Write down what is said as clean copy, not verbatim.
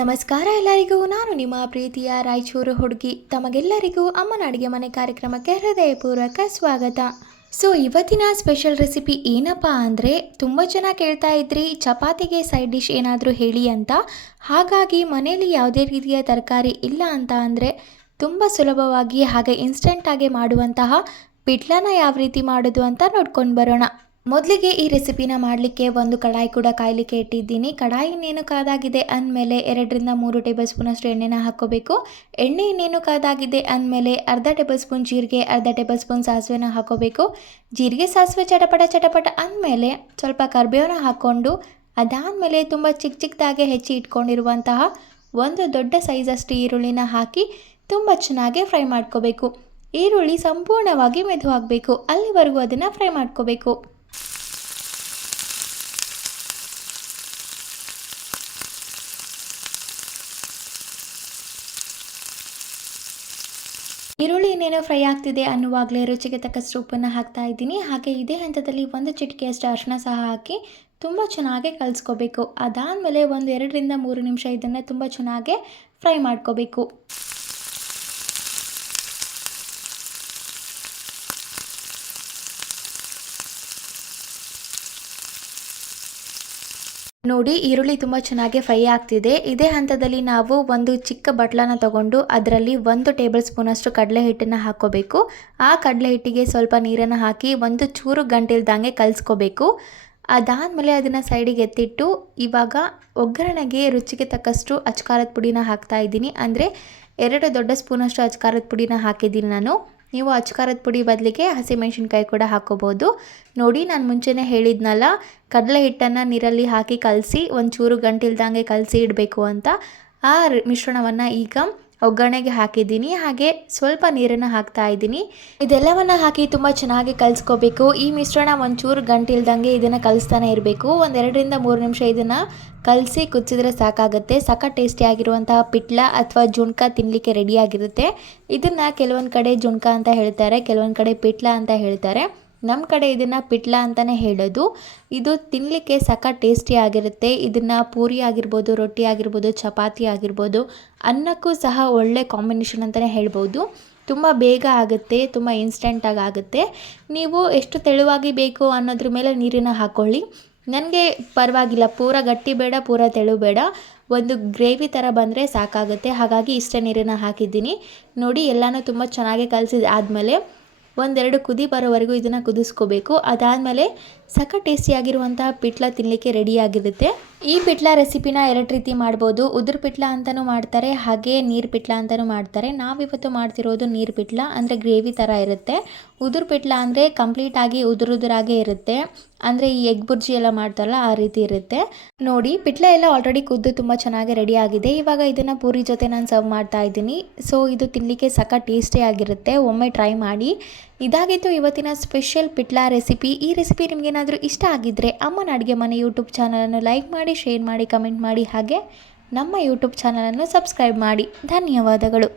ನಮಸ್ಕಾರ ಎಲ್ಲರಿಗೂ. ನಾನು ನಿಮ್ಮ ಪ್ರೀತಿಯ ರಾಯಚೂರು ಹುಡುಗಿ. ತಮಗೆಲ್ಲರಿಗೂ ಅಮ್ಮನ ಅಡುಗೆ ಮನೆ ಕಾರ್ಯಕ್ರಮಕ್ಕೆ ಹೃದಯಪೂರ್ವಕ ಸ್ವಾಗತ. ಇವತ್ತಿನ ಸ್ಪೆಷಲ್ ರೆಸಿಪಿ ಏನಪ್ಪ ಅಂದರೆ, ತುಂಬ ಜನ ಕೇಳ್ತಾ ಇದ್ರಿ ಚಪಾತಿಗೆ ಸೈಡ್ ಡಿಶ್ ಏನಾದರೂ ಹೇಳಿ ಅಂತ. ಹಾಗಾಗಿ ಮನೆಯಲ್ಲಿ ಯಾವುದೇ ರೀತಿಯ ತರಕಾರಿ ಇಲ್ಲ ಅಂತ ಅಂದರೆ ತುಂಬ ಸುಲಭವಾಗಿ ಹಾಗೆ ಇನ್ಸ್ಟೆಂಟಾಗಿ ಮಾಡುವಂತಹ ಪಿಟ್ಲನ ಯಾವ ರೀತಿ ಮಾಡೋದು ಅಂತ ನೋಡ್ಕೊಂಡು ಬರೋಣ. ಮೊದಲಿಗೆ ಈ ರೆಸಿಪಿನ ಮಾಡಲಿಕ್ಕೆ ಒಂದು ಕಡಾಯಿ ಕೂಡ ಕಾಯಲಿಕ್ಕೆ ಇಟ್ಟಿದ್ದೀನಿ. ಕಡಾಯಿ ಇನ್ನೇನು ಕಾದಾಗಿದೆ ಅಂದಮೇಲೆ 2-3 ಟೇಬಲ್ ಸ್ಪೂನಷ್ಟು ಎಣ್ಣೆನ ಹಾಕ್ಕೋಬೇಕು. ಎಣ್ಣೆ ಇನ್ನೇನು ಕಾದಾಗಿದೆ ಅಂದಮೇಲೆ ಅರ್ಧ ಟೇಬಲ್ ಸ್ಪೂನ್ ಜೀರಿಗೆ, ಅರ್ಧ ಟೇಬಲ್ ಸ್ಪೂನ್ ಸಾಸಿವೆನ ಹಾಕ್ಕೋಬೇಕು. ಜೀರಿಗೆ ಸಾಸಿವೆ ಚಟಪಟ ಅಂದಮೇಲೆ ಸ್ವಲ್ಪ ಕರಿಬೇವನ್ನ ಹಾಕ್ಕೊಂಡು, ಅದಾದಮೇಲೆ ತುಂಬ ಚಿಕ್ಕದಾಗೆ ಹೆಚ್ಚಿ ಇಟ್ಕೊಂಡಿರುವಂತಹ ಒಂದು ದೊಡ್ಡ ಸೈಜಷ್ಟು ಈರುಳ್ಳಿನ ಹಾಕಿ ತುಂಬ ಚೆನ್ನಾಗಿ ಫ್ರೈ ಮಾಡ್ಕೋಬೇಕು. ಈರುಳ್ಳಿ ಸಂಪೂರ್ಣವಾಗಿ ಮೆದುವಾಗಬೇಕು, ಅಲ್ಲಿವರೆಗೂ ಅದನ್ನು ಫ್ರೈ ಮಾಡ್ಕೋಬೇಕು. ಈರುಳ್ಳಿ ಇನ್ನೇನು ಫ್ರೈ ಆಗ್ತಿದೆ ಅನ್ನುವಾಗಲೇ ರುಚಿಗೆ ತಕ್ಕಷ್ಟು ಉಪ್ಪನ್ನು ಹಾಕ್ತಾ ಇದ್ದೀನಿ. ಹಾಗೆ ಇದೇ ಹಂತದಲ್ಲಿ 1 ಚಿಟಿಕೆಯಷ್ಟು ಅರಿಶಿನ ಸಹ ಹಾಕಿ ತುಂಬ ಚೆನ್ನಾಗಿ ಕಲಿಸ್ಕೋಬೇಕು. ಅದಾದಮೇಲೆ 2-3 ನಿಮಿಷ ಇದನ್ನು ತುಂಬ ಚೆನ್ನಾಗಿ ಫ್ರೈ ಮಾಡ್ಕೋಬೇಕು. ನೋಡಿ, ಈರುಳ್ಳಿ ತುಂಬ ಚೆನ್ನಾಗಿ ಫ್ರೈ ಆಗ್ತಿದೆ. ಇದೇ ಹಂತದಲ್ಲಿ ನಾವು ಒಂದು ಚಿಕ್ಕ ಬಟ್ಲನ ತಗೊಂಡು ಅದರಲ್ಲಿ 1 ಟೇಬಲ್ ಸ್ಪೂನಷ್ಟು ಕಡಲೆ ಹಿಟ್ಟನ್ನು ಹಾಕ್ಕೋಬೇಕು. ಆ ಕಡಲೆ ಹಿಟ್ಟಿಗೆ ಸ್ವಲ್ಪ ನೀರನ್ನು ಹಾಕಿ ಒಂದು ಚೂರು ಗಂಟಿಲ್ದಂಗೆ ಕಲಿಸ್ಕೋಬೇಕು. ಅದಾದಮೇಲೆ ಅದನ್ನು ಸೈಡಿಗೆ ಎತ್ತಿಟ್ಟು ಇವಾಗ ಒಗ್ಗರಣೆಗೆ ರುಚಿಗೆ ತಕ್ಕಷ್ಟು ಅಚ್ಕಾರದ ಪುಡಿನ ಹಾಕ್ತಾ ಇದ್ದೀನಿ. ಅಂದರೆ 2 ದೊಡ್ಡ ಸ್ಪೂನಷ್ಟು ಅಚ್ಕಾರದ ಪುಡಿನ ಹಾಕಿದ್ದೀನಿ ನಾನು. ನೀವು ಅಚ್ಕಾರದ ಪುಡಿ ಬದಲಿಗೆ ಹಸಿಮೆಣಸಿನ್ಕಾಯಿ ಕೂಡ ಹಾಕ್ಕೋಬೋದು. ನೋಡಿ, ನಾನು ಮುಂಚೆನೇ ಹೇಳಿದ್ನಲ್ಲ, ಕಡಲೆ ಹಿಟ್ಟನ್ನು ನೀರಲ್ಲಿ ಹಾಕಿ ಕಲಸಿ ಒಂಚೂರು ಗಂಟಿಲ್ದಂಗೆ ಕಲಸಿ ಇಡಬೇಕು ಅಂತ. ಆ ಮಿಶ್ರಣವನ್ನು ಈಗ ಒಗ್ಗರಣೆಗೆ ಹಾಕಿದ್ದೀನಿ. ಹಾಗೆ ಸ್ವಲ್ಪ ನೀರನ್ನು ಹಾಕ್ತಾ ಇದ್ದೀನಿ. ಇದೆಲ್ಲವನ್ನು ಹಾಕಿ ತುಂಬ ಚೆನ್ನಾಗಿ ಕಲಿಸ್ಕೋಬೇಕು. ಈ ಮಿಶ್ರಣ ಒಂಚೂರು ಗಂಟಿಲ್ದಂಗೆ ಇದನ್ನು ಕಲಿಸ್ತಾನೆ ಇರಬೇಕು. 2-3 ನಿಮಿಷ ಇದನ್ನು ಕಲಸಿ ಕುದಿಸಿದ್ರೆ ಸಾಕಾಗುತ್ತೆ. ಸಖತ್ ಟೇಸ್ಟಿಯಾಗಿರುವಂತಹ ಪಿಟ್ಲ ಅಥವಾ ಜುಣ್ಕ ತಿನ್ನಲಿಕ್ಕೆ ರೆಡಿಯಾಗಿರುತ್ತೆ. ಇದನ್ನು ಕೆಲವೊಂದು ಕಡೆ ಜುಣ್ಕ ಅಂತ ಹೇಳ್ತಾರೆ, ಕೆಲವೊಂದು ಕಡೆ ಪಿಟ್ಲ ಅಂತ ಹೇಳ್ತಾರೆ. ನಮ್ಮ ಕಡೆ ಇದನ್ನು ಪಿಟ್ಲ ಅಂತಲೇ ಹೇಳೋದು. ಇದು ತಿನ್ನಲಿಕ್ಕೆ ಸಖತ್ ಟೇಸ್ಟಿ ಆಗಿರುತ್ತೆ. ಇದನ್ನು ಪೂರಿ ಆಗಿರ್ಬೋದು, ರೊಟ್ಟಿ ಆಗಿರ್ಬೋದು, ಚಪಾತಿ ಆಗಿರ್ಬೋದು, ಅನ್ನಕ್ಕೂ ಸಹ ಒಳ್ಳೆ ಕಾಂಬಿನೇಷನ್ ಅಂತಲೇ ಹೇಳ್ಬೋದು. ತುಂಬ ಬೇಗ ಆಗುತ್ತೆ, ತುಂಬ ಇನ್ಸ್ಟೆಂಟಾಗಿ ಆಗುತ್ತೆ. ನೀವು ಎಷ್ಟು ತೆಳುವಾಗಿ ಬೇಕು ಅನ್ನೋದ್ರ ಮೇಲೆ ನೀರನ್ನು ಹಾಕ್ಕೊಳ್ಳಿ. ನನಗೆ ಪರವಾಗಿಲ್ಲ, ಪೂರ ಗಟ್ಟಿ ಬೇಡ, ಪೂರ ತೆಳು ಬೇಡ, ಒಂದು ಗ್ರೇವಿ ಥರ ಬಂದರೆ ಸಾಕಾಗುತ್ತೆ. ಹಾಗಾಗಿ ಇಷ್ಟೇ ನೀರನ್ನು ಹಾಕಿದ್ದೀನಿ. ನೋಡಿ, ಎಲ್ಲನೂ ತುಂಬ ಚೆನ್ನಾಗಿ ಕಲಸಿದ ಆದಮೇಲೆ 1-2 ಕುದಿ ಬರೋವರೆಗೂ ಇದನ್ನು ಕುದಿಸ್ಕೋಬೇಕು. ಅದಾದಮೇಲೆ ಸಖತ್ ಟೇಸ್ಟಿಯಾಗಿರುವಂತಹ ಪಿಟ್ಲ ತಿನ್ನಲಿಕ್ಕೆ ರೆಡಿಯಾಗಿರುತ್ತೆ. ಈ ಪಿಟ್ಲ ರೆಸಿಪಿನ 2 ರೀತಿ ಮಾಡ್ಬೋದು. ಉದುರು ಪಿಟ್ಲ ಅಂತಲೂ ಮಾಡ್ತಾರೆ, ಹಾಗೆ ನೀರು ಪಿಟ್ಲ ಅಂತಲೂ ಮಾಡ್ತಾರೆ. ನಾವಿವತ್ತು ಮಾಡ್ತಿರೋದು ನೀರು ಪಿಟ್ಲ, ಅಂದರೆ ಗ್ರೇವಿ ಥರ ಇರುತ್ತೆ. ಉದುರು ಪಿಟ್ಲ ಅಂದರೆ ಕಂಪ್ಲೀಟಾಗಿ ಉದುರಾಗೇ ಇರುತ್ತೆ. ಅಂದರೆ ಈ ಎಗ್ ಬುರ್ಜಿ ಎಲ್ಲ ಮಾಡ್ತಾರಲ್ಲ ಆ ರೀತಿ ಇರುತ್ತೆ. ನೋಡಿ, ಪಿಟ್ಲ ಎಲ್ಲ ಆಲ್ರೆಡಿ ಕುದ್ದು ತುಂಬ ಚೆನ್ನಾಗಿ ರೆಡಿ ಆಗಿದೆ. ಇವಾಗ ಇದನ್ನು ಪೂರಿ ಜೊತೆ ನಾನು ಸರ್ವ್ ಮಾಡ್ತಾ ಇದ್ದೀನಿ. ಇದು ತಿನ್ನಲಿಕ್ಕೆ ಸಖತ್ ಟೇಸ್ಟಿಯಾಗಿರುತ್ತೆ. ಒಮ್ಮೆ ಟ್ರೈ ಮಾಡಿ. ಇದಾಗಿತ್ತು ಇವತ್ತಿನ ಸ್ಪೆಷಲ್ ಪಿಟ್ಲ ರೆಸಿಪಿ. ಈ ರೆಸಿಪಿ ನಿಮಗೇನಾದರೂ ಇಷ್ಟ ಆಗಿದ್ದರೆ ಅಮ್ಮನ ಅಡುಗೆ ಮನೆ ಯೂಟ್ಯೂಬ್ ಚಾನಲನ್ನು ಲೈಕ್ ಮಾಡಿ, ಶೇರ್ ಮಾಡಿ, ಕಮೆಂಟ್ ಮಾಡಿ, ಹಾಗೆ ನಮ್ಮ ಯೂಟ್ಯೂಬ್ ಚಾನಲನ್ನು ಸಬ್ಸ್ಕ್ರೈಬ್ ಮಾಡಿ. ಧನ್ಯವಾದಗಳು.